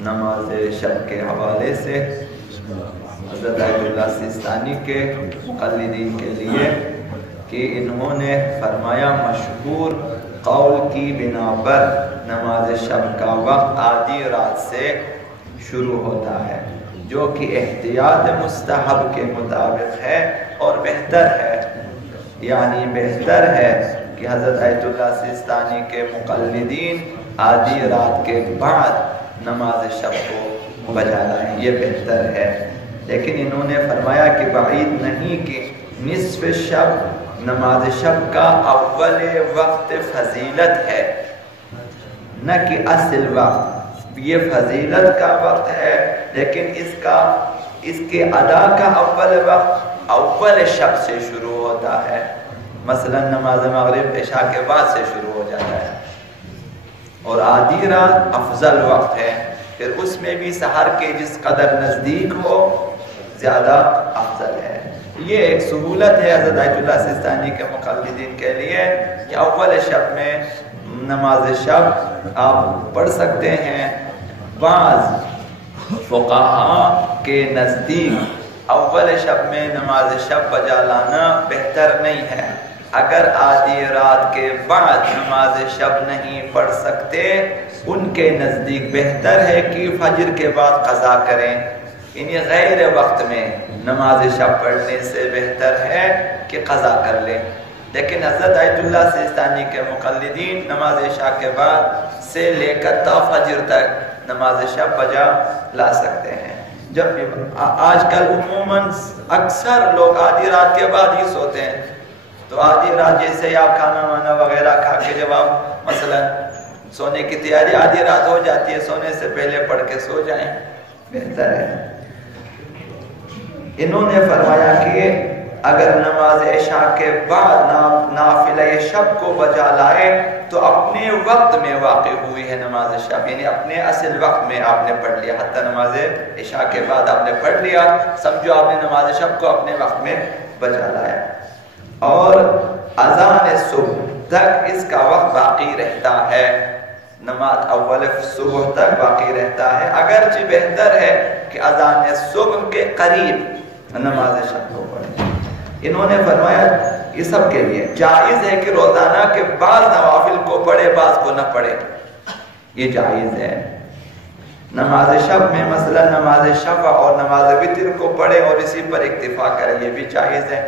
نماز شب کے حوالے سے حضرت آیت اللہ سیستانی کے مقلدین کے لیے کہ انہوں نے فرمایا مشہور قول کی بنا پر نماز شب کا وقت آدھی رات سے شروع ہوتا ہے، جو کہ احتیاط مستحب کے مطابق ہے اور بہتر ہے، یعنی بہتر ہے کہ حضرت آیت اللہ سیستانی کے مقلدین آدھی رات کے بعد نماز شب کو بجا لائیں، یہ بہتر ہے۔ لیکن انہوں نے فرمایا کہ بعید نہیں کہ نصف شب نماز شب کا اول وقت فضیلت ہے، نہ کہ اصل وقت، یہ فضیلت کا وقت ہے، لیکن اس کے ادا کا اول وقت اول شب سے شروع ہوتا ہے۔ مثلا نماز مغرب عشاء کے بعد سے شروع ہو جاتا ہے، اور آدھی رات افضل وقت ہے، پھر اس میں بھی سحر کے جس قدر نزدیک ہو زیادہ افضل ہے۔ یہ ایک سہولت ہے حضرت آیت اللہ سیستانی کے مقلدین کے لیے کہ اول شب میں نماز شب آپ پڑھ سکتے ہیں۔ بعض فقہاء کے نزدیک اول شب میں نماز شب بجا لانا بہتر نہیں ہے، اگر آدھی رات کے بعد نماز شب نہیں پڑھ سکتے ان کے نزدیک بہتر ہے کہ فجر کے بعد قضا کریں، یعنی غیر وقت میں نماز شب پڑھنے سے بہتر ہے کہ قضا کر لیں۔ لیکن حضرت آیت اللہ سیستانی کے مقلدین نماز عشاء کے بعد سے لے کر تا فجر تک نماز شب بجا لا سکتے ہیں۔ جب آج کل عموماً اکثر لوگ آدھی رات کے بعد ہی سوتے ہیں، تو آدھی رات جیسے آپ کھانا وانا وغیرہ کھا کے جب آپ مثلا سونے کی تیاری آدھی رات ہو جاتی ہے، سونے سے پہلے پڑھ کے سو جائیں، بہتر ہے۔ انہوں نے فرمایا کہ اگر نماز عشاء کے بعد نافلہ شب کو بجا لائے تو اپنے وقت میں واقع ہوئی ہے نماز شب، یعنی اپنے اصل وقت میں آپ نے پڑھ لیا، حتی نماز عشاء کے بعد آپ نے پڑھ لیا، سمجھو آپ نے نماز شب کو اپنے وقت میں بجا لایا، اور اذان صبح تک اس کا وقت باقی رہتا ہے، نماز اول صبح تک باقی رہتا ہے، اگرچہ بہتر ہے کہ اذان صبح کے قریب نماز شب کو پڑھیں۔ انہوں نے فرمایا یہ سب کے لیے جائز ہے کہ روزانہ کے بعض نوافل کو پڑھے بعض کو نہ پڑھے، یہ جائز ہے۔ نماز شب میں مثلا نماز شفع اور نماز وتر کو پڑھے اور اسی پر اکتفا کرے، یہ بھی جائز ہے۔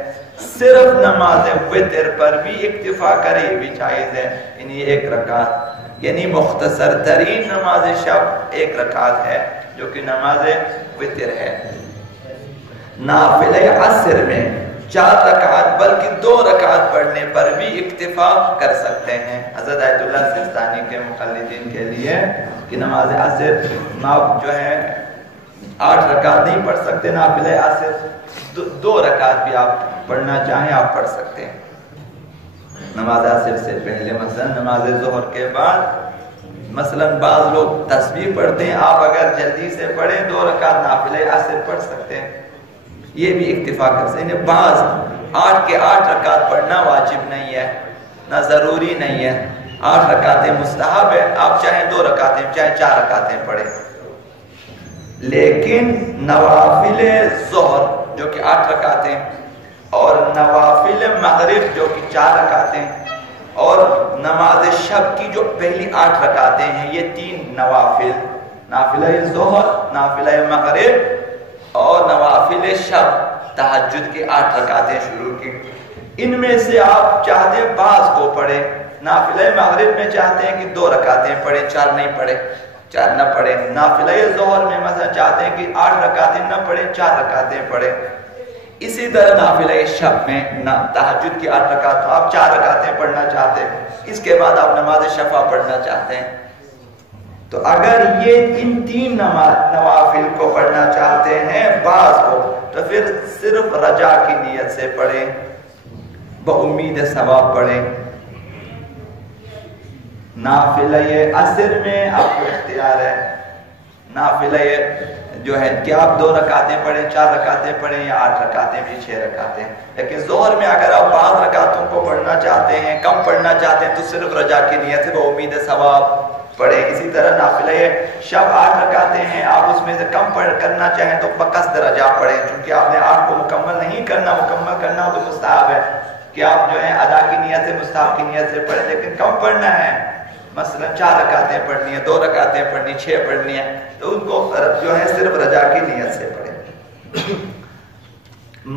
صرف نماز وتر پر بھی اکتفا کرے، یہ بھی جائز ہے، یعنی ایک رکعت، یعنی مختصر ترین نماز شب ایک رکعت ہے جو کہ نماز وتر ہے۔ نافلہ عصر میں 4 رکعت بلکہ 2 رکعت پڑھنے پر بھی اکتفا کر سکتے ہیں۔ حضرت آیت اللہ سیستانی کے مقلدین کے لیے کہ نماز عصر آپ جو ہے 8 رکعت نہیں پڑھ سکتے، نافلہ عصر 2 رکعت بھی آپ پڑھنا چاہیں آپ پڑھ سکتے ہیں۔ نماز عصر سے پہلے مثلا نماز ظہر کے بعد مثلا بعض لوگ تسبیح پڑھتے ہیں، آپ اگر جلدی سے پڑھیں 2 رکعت نافلہ عصر پڑھ سکتے ہیں، یہ بھی اکتفا کر سکتے ہیں۔ بعض 8 کے 8 رکعت پڑھنا واجب نہیں ہے، نہ ضروری نہیں ہے، 8 رکعتیں مستحب ہے، آپ چاہیں 2 رکعتیں چاہے 4 رکعتیں پڑھیں۔ لیکن نوافل ظہر جو کہ 8 رکعتیں اور نوافل مغرب جو کہ 4 رکعتیں اور نماز شب کی جو پہلی 8 رکعتیں ہیں، یہ 3 نوافل، نافلہ ظہر، نافلہ مغرب اور نوافل شب تہجد کی 8 رکعتیں شروع کی، ان میں سے آپ چاہتے بعض کو پڑھیں۔ نافلہ مغرب میں چاہتے ہیں کہ 2 رکعتیں پڑھیں، 4 نہیں پڑھیں، 4 نہ پڑھیں۔ نافلہ ظہر میں مثلا چاہتے ہیں کہ 8 رکعتیں نہ پڑھیں، 4 رکعتیں پڑھیں۔ اسی طرح نافلہ شب میں تہجد کی 8 رکعت آپ 4 رکعتیں پڑھنا چاہتے ہیں، اس کے بعد آپ نماز شفع پڑھنا چاہتے ہیں، تو اگر یہ ان 3 نوافل کو پڑھنا چاہتے ہیں بعض کو، تو پھر صرف رجا کی نیت سے پڑھیں، بامید ثواب پڑھیں۔ نافلہ عصر میں آپ کو اختیار ہے، نافلہ جو ہے کہ آپ 2 رکعتیں پڑھیں، 4 رکعتیں پڑھیں یا 8 رکعتیں بھی 6 رکعتیں، لیکن ظہر میں اگر آپ بعض رکعتوں کو پڑھنا چاہتے ہیں، کم پڑھنا چاہتے ہیں، تو صرف رجا کی نیت سے بامید ثواب پڑھیں. اسی طرح نافلہ شب 8 رکعتیں ہیں، آپ اس میں سے کم کرنا چاہیں تو بقصد رجا پڑھیں، چونکہ آپ نے 8 کو مکمل نہیں کرنا. مکمل کرنا ہو تو مستحب ہے کہ آپ جو ہے ادا کی نیت سے، مستحب کی نیت سے پڑھیں، لیکن کم پڑھنا ہے، مثلا 4 رکعتیں پڑھنی ہے، 2 رکعتیں پڑھنی، 6 پڑھنی ہے، تو ان کو جو ہے صرف رجا کی نیت سے پڑھیں.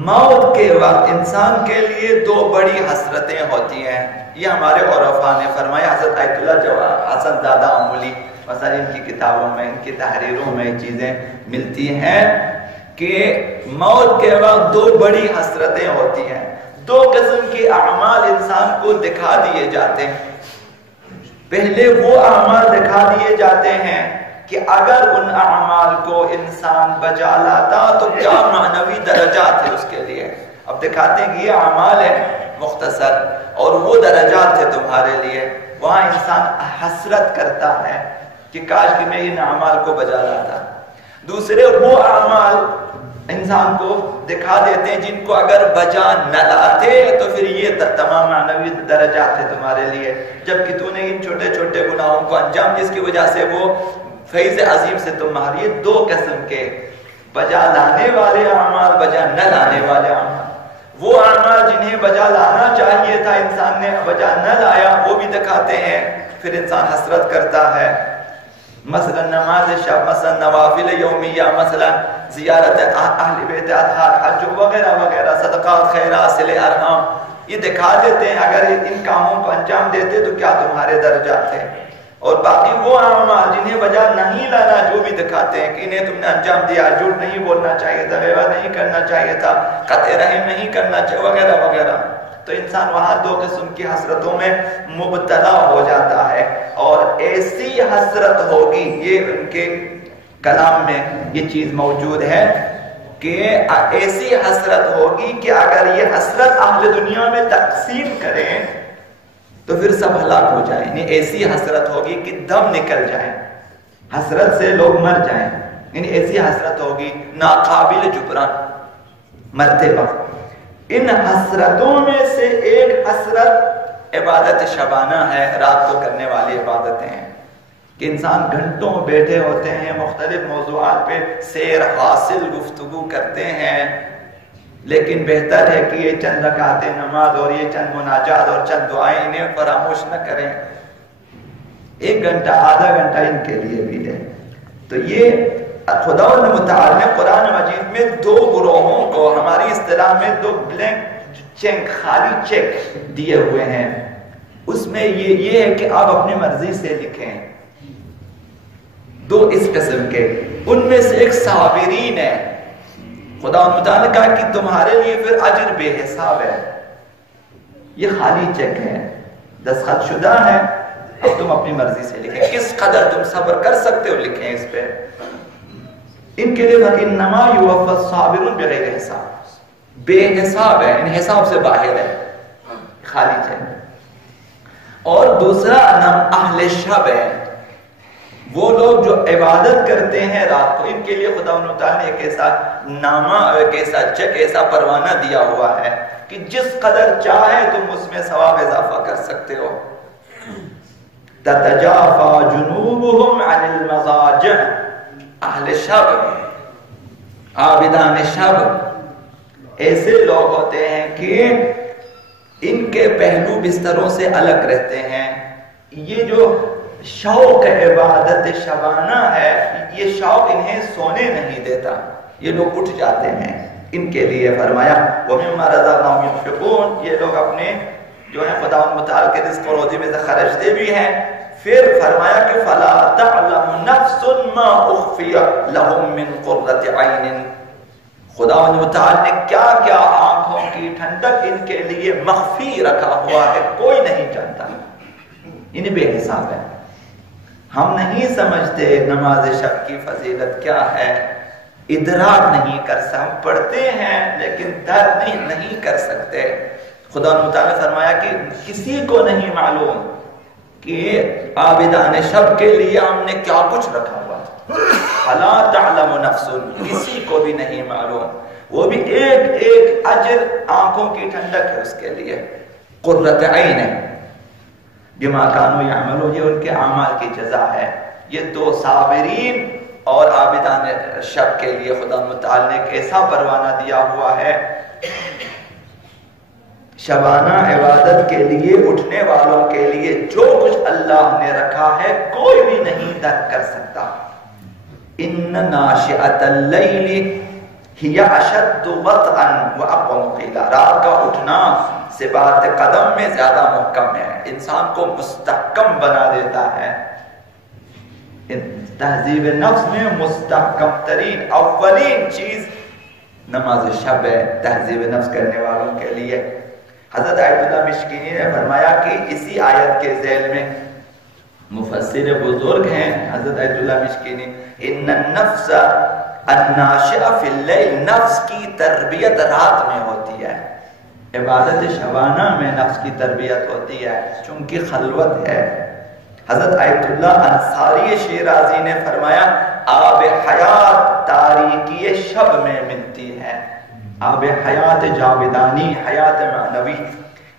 موت کے وقت انسان کے لیے 2 بڑی حسرتیں ہوتی ہیں. یہ ہمارے عرفاء نے فرمایا. حضرت آیت اللہ حسن زادہ امولی مثلا ان کی کتابوں میں، ان کی تحریروں میں چیزیں ملتی ہیں کہ موت کے وقت 2 بڑی حسرتیں ہوتی ہیں. 2 قسم کے اعمال انسان کو دکھا دیے جاتے ہیں. پہلے وہ اعمال دکھا دیے جاتے ہیں کہ اگر ان اعمال کو انسان بجا لاتا تو کیا معنوی درجات ہے اس کے لیے. اب دکھاتے ہیں کہ یہ اعمال ہے مختصر اور وہ درجات ہے تمہارے لیے. وہاں انسان حسرت کرتا ہے کہ کاش کہ میں ان اعمال کو بجا لاتا. دوسرے وہ اعمال انسان کو دکھا دیتے ہیں جن کو اگر بجا نہ لاتے تو پھر یہ تمام معنوی درجات ہے تمہارے لیے، جبکہ تو نے ان چھوٹے چھوٹے گناہوں کو انجام جس کی وجہ سے وہ فیض عظیم سے تمہاری. 2 قسم کے بجا لانے والے اعمال، بجا نہ لانے والے اعمال. وہ اعمال جنہیں بجا لانا چاہیے تھا انسان نے بجا نہ لایا، وہ بھی دکھاتے ہیں، پھر انسان حسرت کرتا ہے. مثلا نماز شب، مثلا نوافل یومیہ، مثلا زیارت اہل بیت اطہار، حج وغیرہ وغیرہ، صدقات، خیرات، صلہ ارحام، یہ دکھا دیتے ہیں اگر ان کاموں کو انجام دیتے تو کیا تمہارے درجات ہیں. اور باقی وہ اعمال جنہیں بجا نہیں لانا جو بھی دکھاتے ہیں کہ انہیں تم نے انجام دیا، جھوٹ نہیں بولنا چاہیے تھا، غیبت نہیں کرنا چاہیے تھا، قطع رحم نہیں کرنا چاہیے وغیرہ وغیرہ. تو انسان وہاں 2 قسم کی حسرتوں میں مبتلا ہو جاتا ہے. اور ایسی حسرت ہوگی، یہ ان کے کلام میں یہ چیز موجود ہے کہ ایسی حسرت ہوگی کہ اگر یہ حسرت اہل دنیا میں تقسیم کریں تو پھر سب ہلاک ہو جائیں. یعنی ایسی حسرت ہوگی کہ دم نکل جائیں، حسرت سے لوگ مر جائیں. یعنی ایسی حسرت ہوگی ناقابل جبران مرتے وقت. ان حسرتوں میں سے ایک حسرت عبادت شبانہ ہے، رات کو کرنے والی عبادتیں ہیں کہ انسان گھنٹوں بیٹھے ہوتے ہیں، مختلف موضوعات پہ سیر حاصل گفتگو کرتے ہیں، لیکن بہتر ہے کہ یہ چند رکعتیں نماز اور یہ چند مناجات اور چند دعائیں انہیں فراموش نہ کریں. 1 گھنٹہ، آدھا گھنٹہ ان کے لیے بھی ہے. تو یہ خدا متعال نے قرآن مجید میں 2 گروہوں کو ہماری اصطلاح میں 2 بلینک چیک، خالی چیک دیے ہوئے ہیں. اس میں یہ ہے کہ آپ اپنی مرضی سے لکھیں. 2 اس قسم کے، ان میں سے ایک صابرین ہے. خدا متعال نے کہا کہ تمہارے لیے پھر اجر بے حساب ہے. یہ خالی چیک ہے، دستخط شدہ ہے، اب تم اپنی مرضی سے لکھیں، کس قدر تم صبر کر سکتے ہو لکھیں اس پہ. ان کے لیے فَإِنَّمَا يُوَفَّى الصَّابِرُونَ بِغَيْرِ حساب، بے حساب ہے، ان حساب سے باہر ہے، خالی چیک. اور دوسرا نام اہل شب ہے، وہ لوگ جو عبادت کرتے ہیں رات کو. ان کے لیے خدا و تعالیٰ نے ایک ایسا نامہ، ایک ایسا چیک، ایسا پروانہ دیا ہوا ہے کہ جس قدر چاہے تم اس میں ثواب اضافہ کر سکتے ہو. تَتَجَافَى جُنُوبُهُمْ عَنِ الْمَضَاجِعِ، اہل شب، عابدان شب ایسے لوگ ہوتے ہیں کہ ان کے پہلو بستروں سے الگ رہتے ہیں. یہ جو شوق عبادت شبانہ ہے، یہ شوق انہیں سونے نہیں دیتا، یہ لوگ اٹھ جاتے ہیں. ان کے لیے فرمایا وَمِمَّا رَزَقْنَاهُمْ يُنْفِقُونَ، یہ لوگ اپنے جو ہے خدا متعال کے رزق و روزی میں سے خرچتے بھی ہیں. پھر فرمایا کہ فَلَا تَعْلَمُ نَفْسٌ مَا أُخْفِيَ لَهُم مِّن قُرَّةِ عَيْنٍ، خدا متعال نے کیا کیا آنکھوں کی ٹھنڈک ان کے لیے مخفی رکھا ہوا ہے، کوئی نہیں جانتا. انہیں بے حساب ہے. ہم نہیں سمجھتے نماز شب کی فضیلت کیا ہے، ادراک نہیں کر سکتے. ہم پڑھتے ہیں لیکن درک نہیں کر سکتے. خدا متعال نے فرمایا کہ کسی کو نہیں معلوم کہ عابدان شب کے لیے ہم نے کیا کچھ رکھا ہوا ہے. فَلَا تَعْلَمُ نَفْسٌ، کسی کو بھی نہیں معلوم. وہ بھی ایک ایک اجر آنکھوں کی ٹھنڈک ہے اس کے لیے، قرۃ عین ہے. بما کانوا یعملون، یہ ان کے اعمال کی جزا ہے۔ یہ دو صابرین اور عابدان شب کے لیے خدا متعال نے ایک ایسا پروانہ دیا ہوا ہے، شبانہ عبادت کے لیے اٹھنے والوں کے لیے جو کچھ اللہ نے رکھا ہے کوئی بھی نہیں درک کر سکتا۔ ان ناشئۃ اللیل ہی اشد وطئا واقوم قیلا، رات کا اٹھنا ثبات قدم میں زیادہ محکم ہے، انسان کو مستحکم بنا دیتا ہے۔ تہذیب نفس میں مستحکم ترین اولین چیز نماز شب ہے تہذیب نفس کرنے والوں کے لیے۔ حضرت آیت اللہ مشکینی نے فرمایا کہ اسی آیت کے ذیل میں مفسر بزرگ ہیں حضرت آیت اللہ مشکینی، ان النفس الناشئہ فی اللیل، نفس کی تربیت رات میں ہوتی ہے، عبادت شبانہ میں نفس کی تربیت ہوتی ہے چونکہ خلوت ہے۔ حضرت آیت اللہ انصاری شیرازی نے فرمایا آب حیات تاریکی شب میں ملتی ہے، آب حیات جاودانی، حیات معنوی۔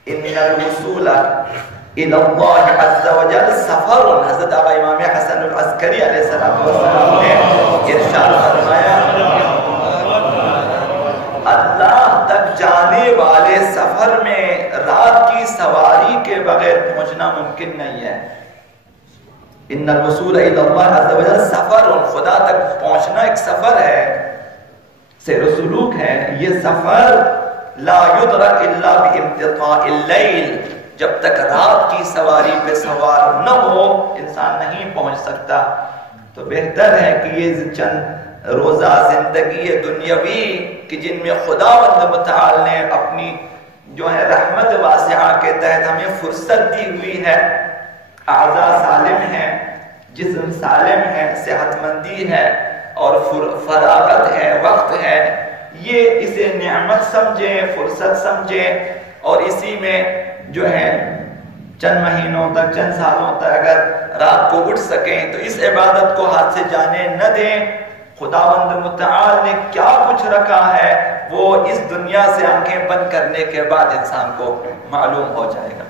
ان الوصول الى اللہ عز وجل سفر، حضرت آقا امام حسن العسکری علیہ السلام نے ارشاد فرمایا اللہ تک جانے والے سفر میں رات کی سواری کے بغیر پہنچنا ممکن نہیں ہے۔ ان الوصول الی اللہ عز وجل سفر، خدا تک پہنچنا ایک سفر ہے، سیر و سلوک ہے۔ یہ سفر لا یدرک الا بامتطاء اللیل، جب تک رات کی سواری پہ سوار نہ ہو انسان نہیں پہنچ سکتا۔ تو بہتر ہے کہ یہ چند روزہ زندگی دنیاوی کہ جن میں خداوند متعال نے اپنی جو ہے رحمت واسعہ کے تحت ہمیں فرصت دی ہوئی ہے، اعضاء سالم ہیں، جسم سالم ہے، صحت مندی ہے اور فراغت ہے، وقت ہے، یہ اسے نعمت سمجھیں، فرصت سمجھیں، اور اسی میں جو ہے چند مہینوں تک، چند سالوں تک اگر رات کو اٹھ سکیں تو اس عبادت کو ہاتھ سے جانے نہ دیں۔ خداوند متعال نے کیا کچھ رکھا ہے وہ اس دنیا سے آنکھیں بند کرنے کے بعد انسان کو معلوم ہو جائے گا۔